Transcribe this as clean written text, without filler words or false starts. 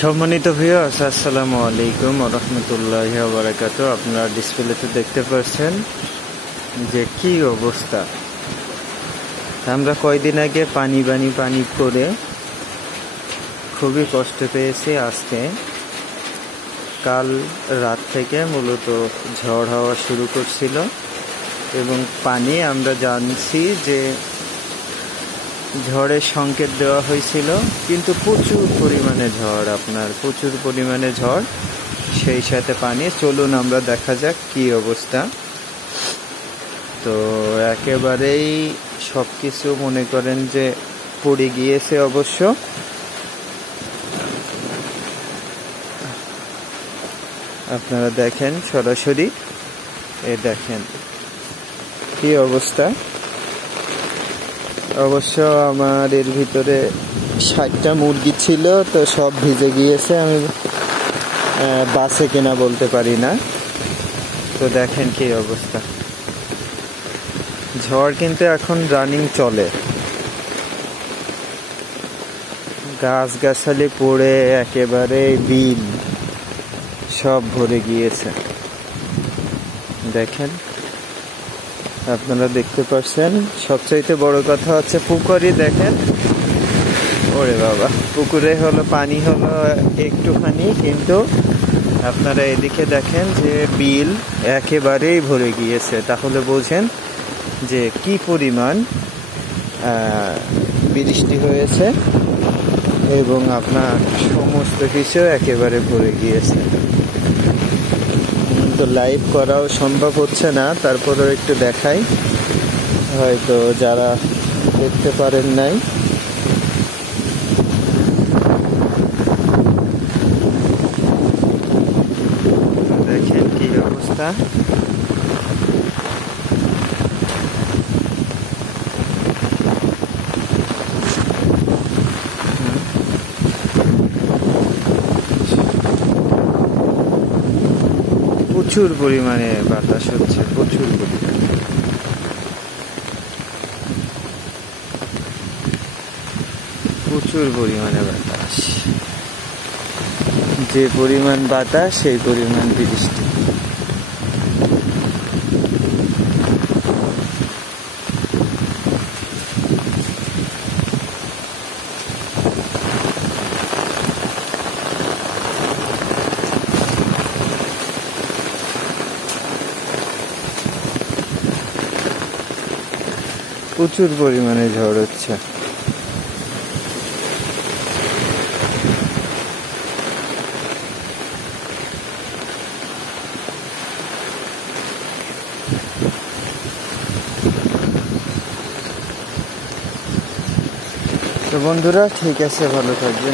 সম্মানিত ভিউয়ার্স, আসসালামু আলাইকুম ওয়া রাহমাতুল্লাহি ওয়া বারাকাতুহু। আপনারা ডিসপ্লেতে দেখতে পাচ্ছেন যে কি অবস্থা। আমরা কয়দিন আগে পানি করে খুবই কষ্ট পেয়েছি। আজকে কাল রাত থেকে মূলত ঝড় হওয়া শুরু করছিল এবং পানি আমরা জানছি যে ঝড়ের সংকেত দেওয়া হয়েছিল, কিন্তু প্রচুর পরিমাণে ঝড়, সেই সাথে পানি। চলুন আমরা দেখা যাক কি অবস্থা। তো একেবারেই সব কিছু মনে করেন যে পড়ে গিয়েছে। অবশ্য আপনারা দেখেন সরাসরি, দেখেন কি অবস্থা। অবশ্য আমার এর ভিতরে 60টা মুরগি ছিল, তো সব ভিজে গিয়েছে। আমি বাসে কিনা বলতে পারি না। তো দেখেন কি অবস্থা। ঝড় কিন্তু এখন রানিং চলে। গাছগাছালি পড়ে একেবারে বিল সব ভরে গিয়েছে। দেখেন, আপনারা দেখতে পাচ্ছেন। সবচাইতে বড় কথা হচ্ছে পুকুরে দেখেন, ওরে বাবা, পুকুরে হলো পানি হলো একটুখানি, কিন্তু আপনারা এদিকে দেখেন যে বিল একেবারেই ভরে গিয়েছে। তাহলে বোঝেন যে কি পরিমাণ বৃষ্টি হয়েছে এবং আপনার সমস্ত কিছু একেবারে ভরে গিয়েছে। তো লাইভ করাও সম্ভব হচ্ছে না, তারপরেও একটু দেখাই, হয়তো যারা দেখতে পারেন নাই। দেখেন কি অবস্থা। প্রচুর পরিমাণে বাতাস হচ্ছে, প্রচুর পরিমাণে বাতাস। যে পরিমাণ বাতাস সেই পরিমাণ বৃষ্টি। প্রচুর পরিমাণে ঝড় হচ্ছে। তো বন্ধুরা, ঠিক আছে, ভালো থাকবেন।